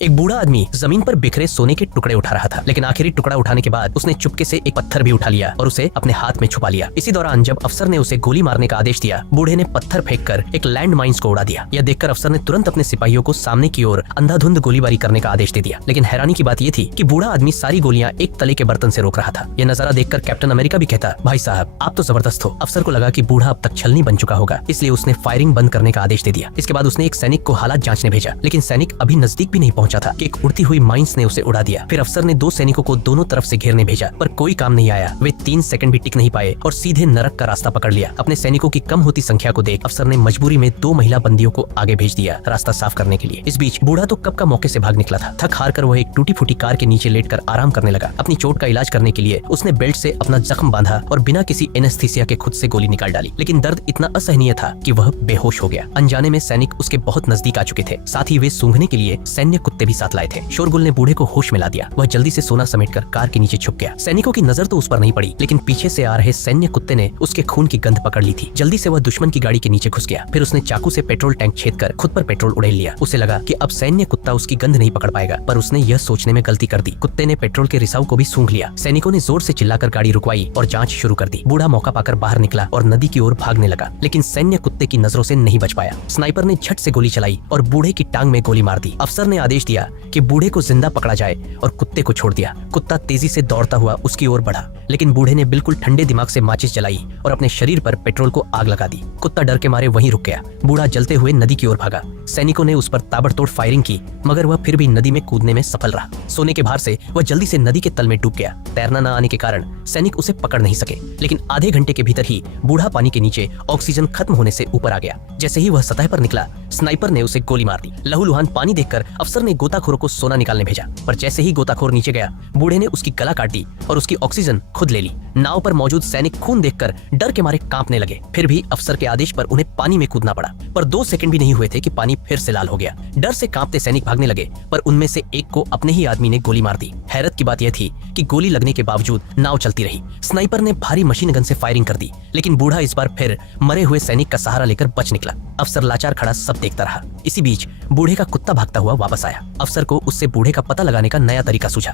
एक बूढ़ा आदमी जमीन पर बिखरे सोने के टुकड़े उठा रहा था, लेकिन आखिरी टुकड़ा उठाने के बाद उसने चुपके से एक पत्थर भी उठा लिया और उसे अपने हाथ में छुपा लिया। इसी दौरान जब अफसर ने उसे गोली मारने का आदेश दिया, बूढ़े ने पत्थर फेंककर एक लैंड माइंस को उड़ा दिया। यह देखकर अफसर ने तुरंत अपने सिपाहियों को सामने की ओर अंधाधुंध गोलीबारी करने का आदेश दे दिया। लेकिन हैरानी की बात यह थी कि बूढ़ा आदमी सारी गोलियां एक तले के बर्तन से रोक रहा था। यह नजारा देखकर कैप्टन अमेरिका भी कहता, भाई साहब आप तो जबरदस्त हो। अफसर को लगा कि बूढ़ा अब तक छलनी बन चुका होगा, इसलिए उसने फायरिंग बंद करने का आदेश दे दिया। इसके बाद उसने एक सैनिक को हालात जांचने भेजा, लेकिन सैनिक अभी नजदीक भी नहीं पहुंचा था कि एक उड़ती हुई माइंस ने उसे उड़ा दिया। फिर अफसर ने 2 सैनिकों को दोनों तरफ से घेरने भेजा, पर कोई काम नहीं आया। वे 3 सेकंड भी टिक नहीं पाए और सीधे नरक का रास्ता पकड़ लिया। अपने सैनिकों की कम होती संख्या को देख अफसर ने मजबूरी में 2 महिला बंदियों को आगे भेज दिया रास्ता साफ करने के लिए। इस बीच बूढ़ा तो कब का मौके से भाग निकला था। थक हार कर वह एक टूटी फूटी कार के नीचे लेटकर आराम करने लगा। अपनी चोट का इलाज करने के लिए उसने बेल्ट से अपना जख्म बांधा और बिना किसी एनेस्थीसिया के खुद से गोली निकाल डाली। लेकिन दर्द इतना असहनीय था कि वह बेहोश हो गया। अनजाने में सैनिक उसके बहुत नजदीक आ चुके थे। साथ ही वे सूंघने के लिए सैन्य कुत्ते भी साथ लाए थे। शोरगुल ने बूढ़े को होश में ला दिया। वह जल्दी से सोना समेटकर कार के नीचे छुप गया। सैनिकों की नजर तो उस पर नहीं पड़ी, लेकिन पीछे से आ रहे सैन्य कुत्ते ने उसके खून की गंध पकड़ ली थी। जल्दी से वह दुश्मन की गाड़ी के नीचे घुस गया। फिर उसने चाकू से पेट्रोल टैंक छेदकर खुद पर पेट्रोल उड़ेल लिया। उसे लगा कि अब सैन्य कुत्ता उसकी गंध नहीं पकड़ पाएगा, पर उसने यह सोचने में गलती कर दी। कुत्ते ने पेट्रोल के रिसाव को भी सूंघ लिया। सैनिकों ने जोर से चिल्लाकर गाड़ी रुकवाई और जांच शुरू कर दी। बूढ़ा मौका पाकर बाहर निकला और नदी की ओर भागने लगा, लेकिन सैन्य कुत्ते की नजरों से नहीं बच पाया। स्नाइपर ने झट से गोली चलाई और बूढ़े की टांग में गोली मार दी। अफसर ने आदेश दिया कि बूढ़े को जिंदा पकड़ा जाए और कुत्ते को छोड़ दिया। कुत्ता तेजी से दौड़ता हुआ उसकी ओर बढ़ा, लेकिन बूढ़े ने बिल्कुल ठंडे दिमाग से माचिस जलाई और अपने शरीर पर पेट्रोल को आग लगा दी। कुत्ता डर के मारे वहीं रुक गया। बूढ़ा जलते हुए नदी की ओर भागा। सैनिकों ने उस पर ताबड़तोड़ फायरिंग की, मगर वह फिर भी नदी में कूदने में सफल रहा। सोने के भार से वह जल्दी से नदी के तल में डूब गया। तैरना न आने के कारण सैनिक उसे पकड़ नहीं सके, लेकिन आधे घंटे के भीतर ही बूढ़ा पानी के नीचे ऑक्सीजन खत्म होने से ऊपर आ गया। जैसे ही वह सतह पर निकला, स्नाइपर ने उसे गोली मार दी। लहूलुहान पानी देखकर अफसर ने गोताखोरों को सोना निकालने भेजा, पर जैसे ही गोताखोर नीचे गया, बूढ़े ने उसकी गला काट दी और उसकी ऑक्सीजन खुद ले ली। नाव पर मौजूद सैनिक खून देखकर डर के मारे कांपने लगे। फिर भी अफसर के आदेश पर उन्हें पानी में कूदना पड़ा, पर 2 सेकंड भी नहीं हुए थे कि पानी फिर से लाल हो गया। डर से कांपते सैनिक भागने लगे, पर उनमें से एक को अपने ही आदमी ने गोली मार दी। हैरत की बात यह थी कि गोली लगने के बावजूद नाव चलती रही। स्नाइपर ने भारी मशीन गन से फायरिंग कर दी, लेकिन बूढ़ा इस बार फिर मरे हुए सैनिक का सहारा लेकर बच निकला। अफसर लाचार खड़ा सब देखता रहा। इसी बीच बूढ़े का कुत्ता भागता हुआ वापस आया। अफसर को उससे बूढ़े का पता लगाने का नया तरीका सूझा।